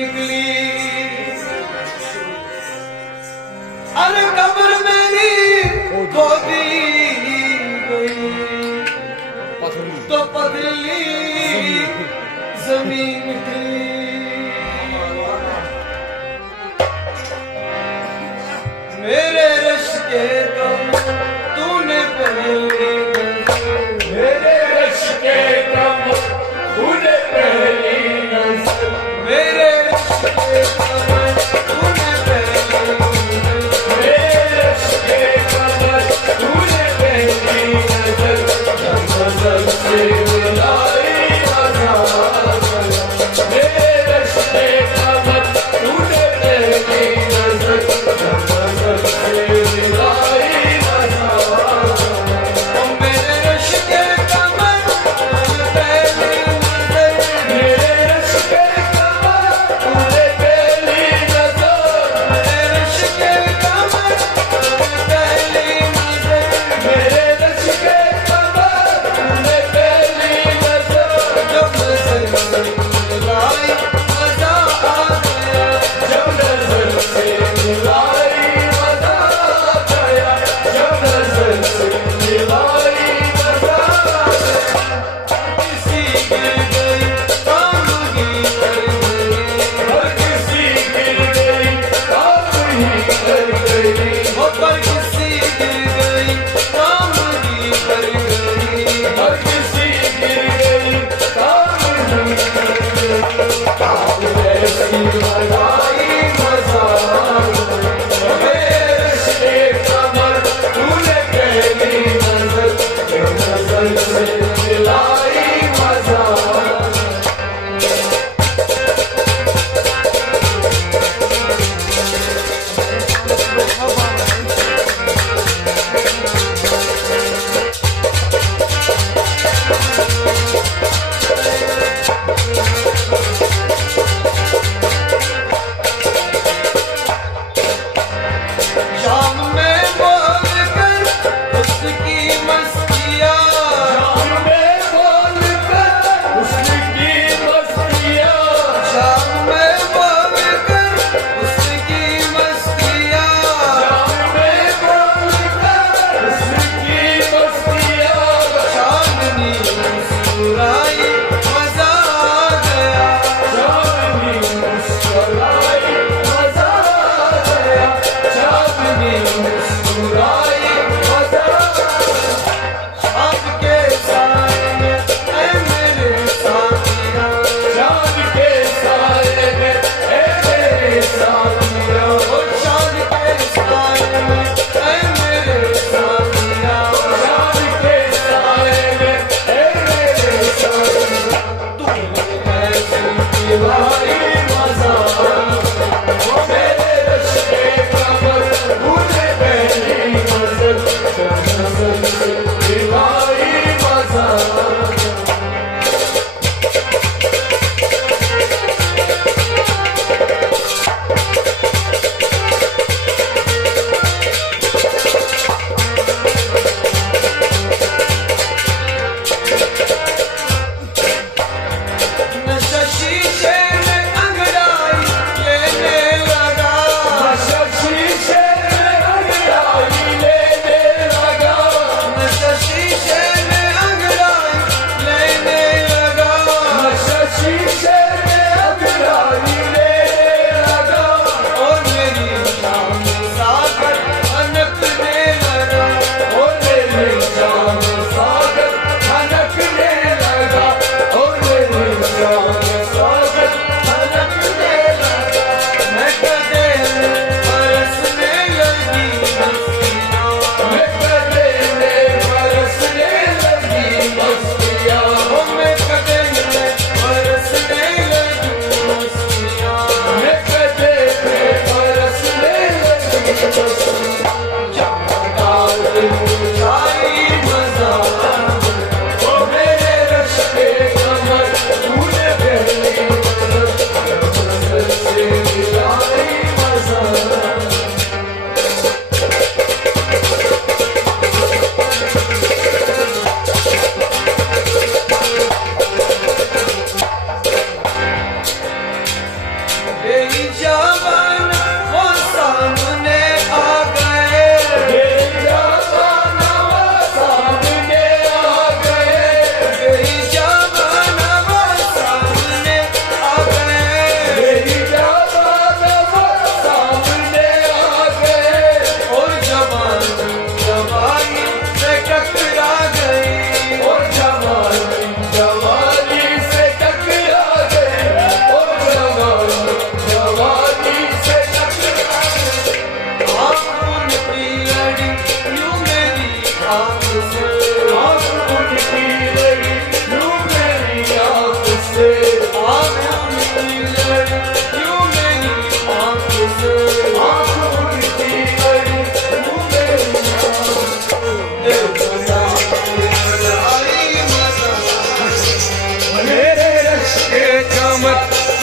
निकली अरे कब्र मेरी खोदी गई तो पतली जमीन निकली मेरे रश के दम तूने पहली मेरे रश के दम तूने पहली नजर मेरे रश के दम तूने पहली मेरे रश के दम तूने पहली नजर नजर से मिलाई मेरे रश के दम तूने पहली नजर नजर से मिलाई मेरे रश के कमर पहली नजर मेरे रश के कमर तूने पहली नजर मेरे रश के कमर पहली नजर मेरे रश के कमर तूने पहली नजर जब नजर से मिलाई मजा आ गया जब नजर से मिलाई मजा आ गया जब नजर से मिलाई मजा आ गया किसी गिर गई काम ही कर गई हर किसी गिर गई काम ही कर गई वो पर किसी गिर गई काम ही कर गई हर किसी गिर गई काम ही कर गई काम ऐसी लगाई मजा आ गया मेरे रश के कमर तूने पहली नजर नजर से मिलाई मजा आ गया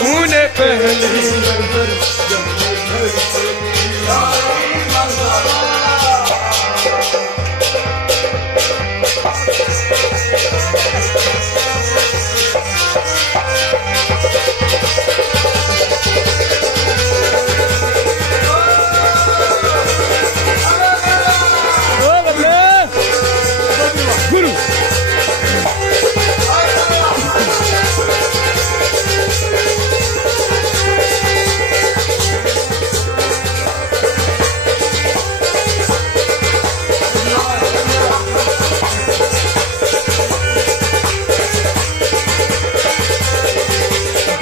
तूने पहली नजर जब घर से आई मज़ा